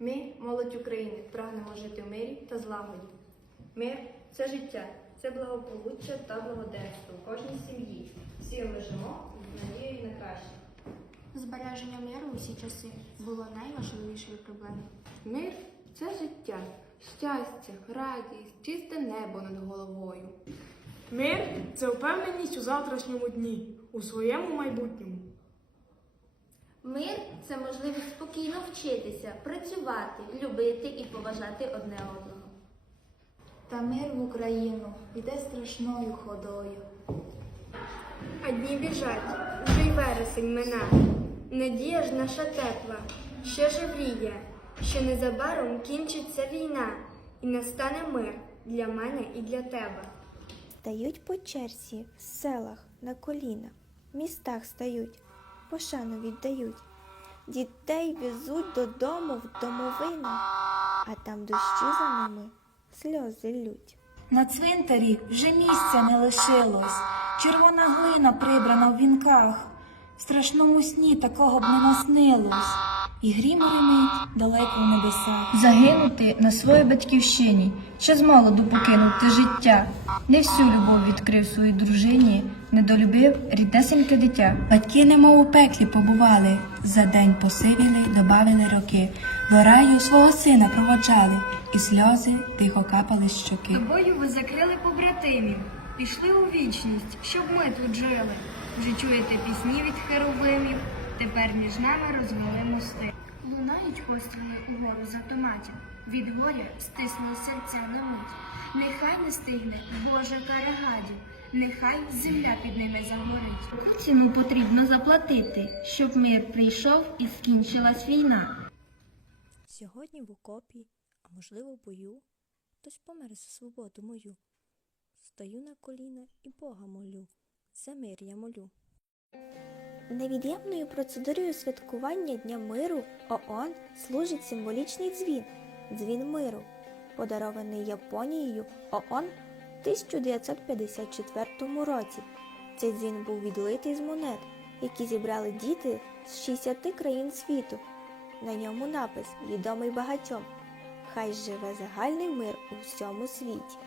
Ми, молодь України, прагнемо жити в мирі та злагоді. Мир це життя, це благополуччя та благоденство у кожній сім'ї. Всі ми живемо з надією на краще. Збереження миру у всі часи було найважливішою проблемою. Мир це життя, щастя, радість, чисте небо над головою. Мир це впевненість у завтрашньому дні, у своєму майбутньому. Мир це можливість спокійно вчитися, працювати, любити і поважати одне одного. Та мир в Україну йде страшною ходою. А дні біжать, вже й вересень мина. Надія ж наша тепла, що живріє, що незабаром кінчиться війна, і настане мир для мене і для тебе. Стають по черзі в селах на коліна, в містах стають, пошану віддають. Дітей везуть додому в домовину, а там дощі за ними сльози лють. На цвинтарі вже місця не лишилось, червона глина прибрана в вінках. В страшному сні такого б не наснилось, і грім гримить далеко в небесах. Загинути на своїй батьківщині, ще з молоду покинув ти життя, не всю любов відкрив своїй дружині, недолюбив ріднесеньке дитя. Батьки немов у пеклі побували, за день посивіли, добавили роки, до раю свого сина проводжали, і сльози тихо капали з щоки. Тобою ви закрили побратимів, пішли у вічність, щоб ми тут жили. Вже чуєте пісні від херовимів, тепер між нами розвели мости. Лунають постріли угору за томатів, від горя стиснули серця на мить. Нехай не стигне Божа кара гадів, нехай земля під ними загорить. Ціну потрібно заплатити, щоб мир прийшов і скінчилась війна? Сьогодні в окопі, а можливо в бою, хтось помер за свободу мою. Стою на коліна і Бога молю, за мир я молю. Невід'ємною процедурою святкування Дня миру ООН служить символічний дзвін дзвін миру, подарований Японією ООН в 1954 році. Цей дзвін був відлитий з монет, які зібрали діти з 60 країн світу. На ньому напис відомий багатьом. Хай живе загальний мир у всьому світі.